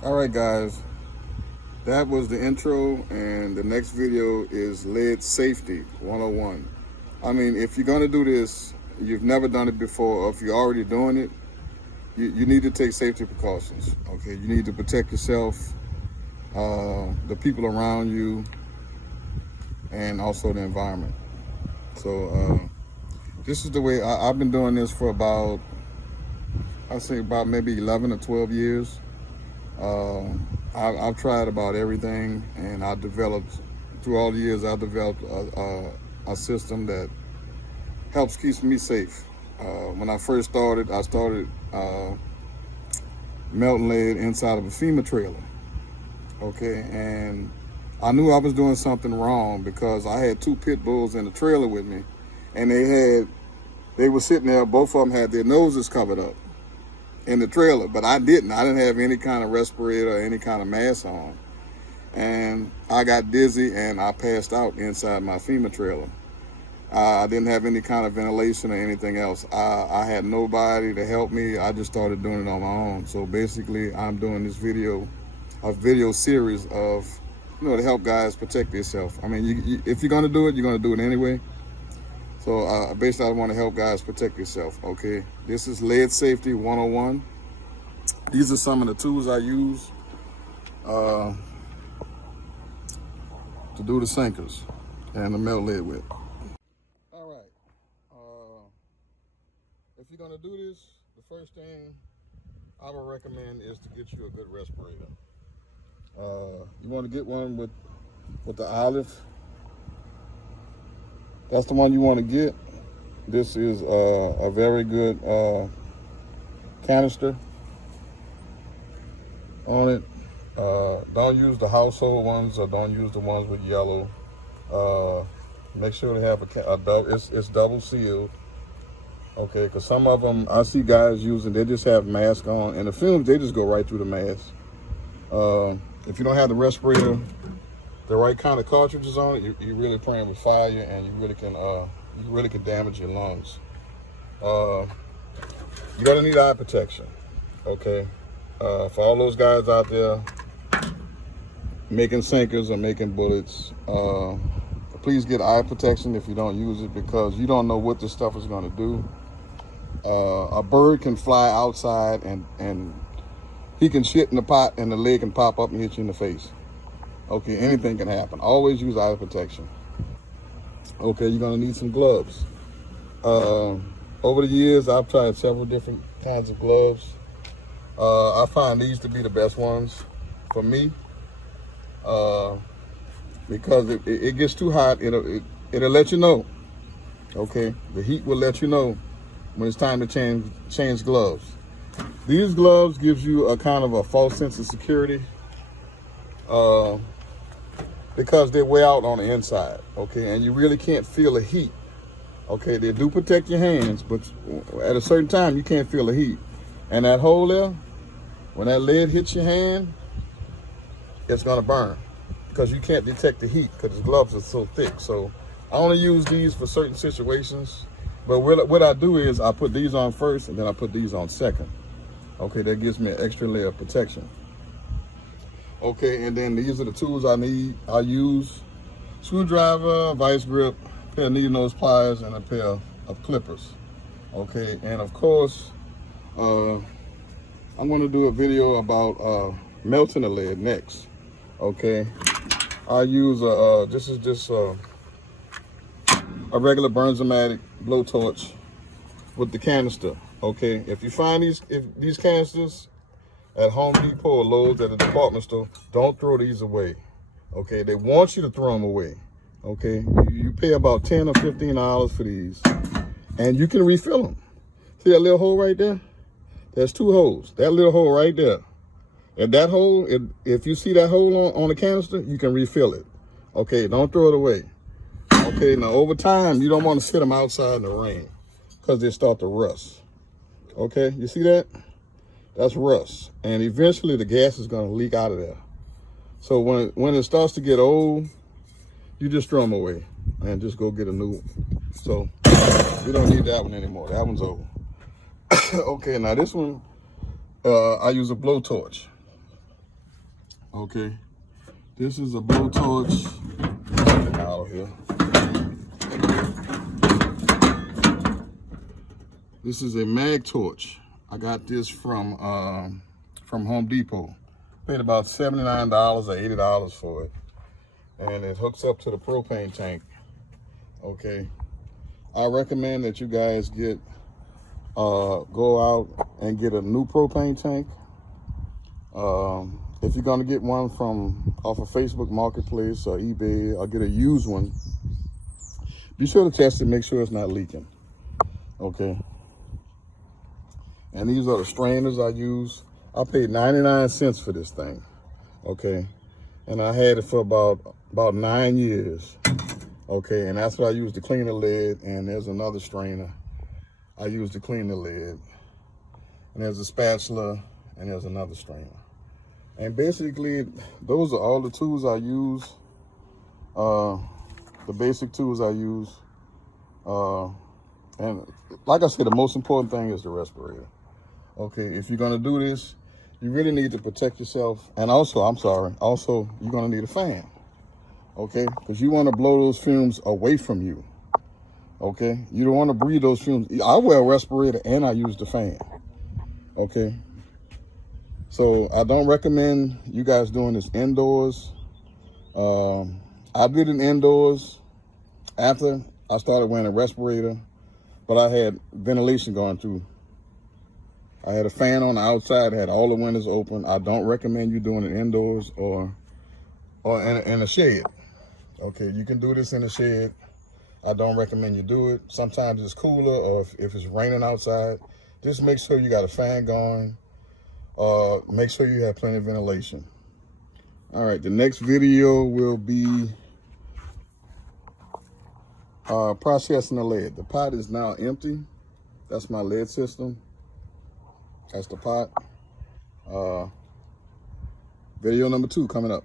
All right, guys, that was the intro, and the next video is lead safety 101. I mean, if you're going to do this, you've never done it before, or if you're already doing it, you need to take safety precautions. Okay, you need to protect yourself, the people around you, and also the environment. So this is the way I've been doing this for about, I'd say about maybe 11 or 12 years. I've tried about everything, and I developed, through all the years, I developed a system that helps keeps me safe. When I first started, I started melting lead inside of a FEMA trailer. Okay, and I knew I was doing something wrong because I had two pit bulls in the trailer with me, and they were sitting there. Both of them had their noses covered up in the trailer, but I didn't have any kind of respirator or any kind of mask on. And I got dizzy and I passed out inside my FEMA trailer. I didn't have any kind of ventilation or anything else. I had nobody to help me. I just started doing it on my own. So basically I'm doing this a video series of, to help guys protect themselves. I mean, if you're gonna do it, you're gonna do it anyway. So basically I want to help guys protect yourself, okay? This is lead safety 101. These are some of the tools I use to do the sinkers and the melt lead with. All right, if you're gonna do this, the first thing I would recommend is to get you a good respirator. You want to get one with the olive. That's the one you want to get. This is a very good canister on it. Don't use the household ones, or don't use the ones with yellow. Make sure they have a double. It's double sealed. Okay, because some of them I see guys using, they just have mask on, and the fumes, they just go right through the mask. If you don't have the respirator, the right kind of cartridges on it, you're really playing with fire, and you really can damage your lungs. You're gonna need eye protection, okay? For all those guys out there making sinkers or making bullets, please get eye protection if you don't use it, because you don't know what this stuff is gonna do. A bird can fly outside and he can shit in the pot, and the leg can pop up and hit you in the face. Okay, anything can happen. Always use eye protection. Okay, you're gonna need some gloves. Over the years, I've tried several different kinds of gloves. I find these to be the best ones for me, because it gets too hot, it'll let you know. Okay, the heat will let you know when it's time to change gloves. These gloves gives you a kind of a false sense of security, because they wear out on the inside, okay, and you really can't feel the heat. Okay, they do protect your hands, but at a certain time you can't feel the heat. And that hole there, when that lead hits your hand, it's gonna burn, because you can't detect the heat because the gloves are so thick. So I only use these for certain situations, but what I do is I put these on first, and then I put these on second. Okay, that gives me an extra layer of protection. Okay, and then these are the tools I use: screwdriver, vice grip, a pair of needle nose pliers, and a pair of clippers. Okay, and of course, I'm going to do a video about melting the lead next. Okay, I use this is just a regular Bernzomatic blowtorch with the canister. Okay, if you find these canisters at Home Depot or Lowe's at a department store, don't throw these away. Okay, they want you to throw them away. Okay, you pay about $10 or $15 for these, and you can refill them. See that little hole right there? There's two holes. That little hole right there. And that hole, if you see that hole on the canister, you can refill it. Okay, don't throw it away. Okay, now over time, you don't want to sit them outside in the rain, because they start to rust. Okay, you see that? That's rust, and eventually the gas is going to leak out of there. So when it starts to get old, you just throw them away and just go get a new one. So we don't need that one anymore. That one's over. Okay, now this one, I use a blowtorch. Okay, this is a blowtorch. Get it out of here. This is a mag torch. I got this from Home Depot. Paid about $79 or $80 for it, and it hooks up to the propane tank. Okay, I recommend that you guys get go out and get a new propane tank. If you're gonna get one from off of Facebook Marketplace or eBay, or get a used one, be sure to test it, make sure it's not leaking. Okay. And these are the strainers I use. I paid 99 cents for this thing. Okay. And I had it for about 9 years. Okay, and that's what I use to clean the lid. And there's another strainer I use to clean the lid. And there's a spatula, and there's another strainer. And basically, those are all the tools I use. The basic tools I use. And like I said, the most important thing is the respirator. Okay, if you're gonna do this, you really need to protect yourself. And also, you're gonna need a fan. Okay, because you wanna blow those fumes away from you. Okay, you don't wanna breathe those fumes. I wear a respirator and I use the fan. Okay, so I don't recommend you guys doing this indoors. I did it indoors after I started wearing a respirator, but I had ventilation going through. I had a fan on the outside, had all the windows open. I don't recommend you doing it indoors or in a shed. Okay, you can do this in a shed. I don't recommend you do it. Sometimes it's cooler, or if it's raining outside, just make sure you got a fan going. Make sure you have plenty of ventilation. All right, the next video will be processing the lead. The pot is now empty. That's my lead system. That's the pot. Video number 2 coming up.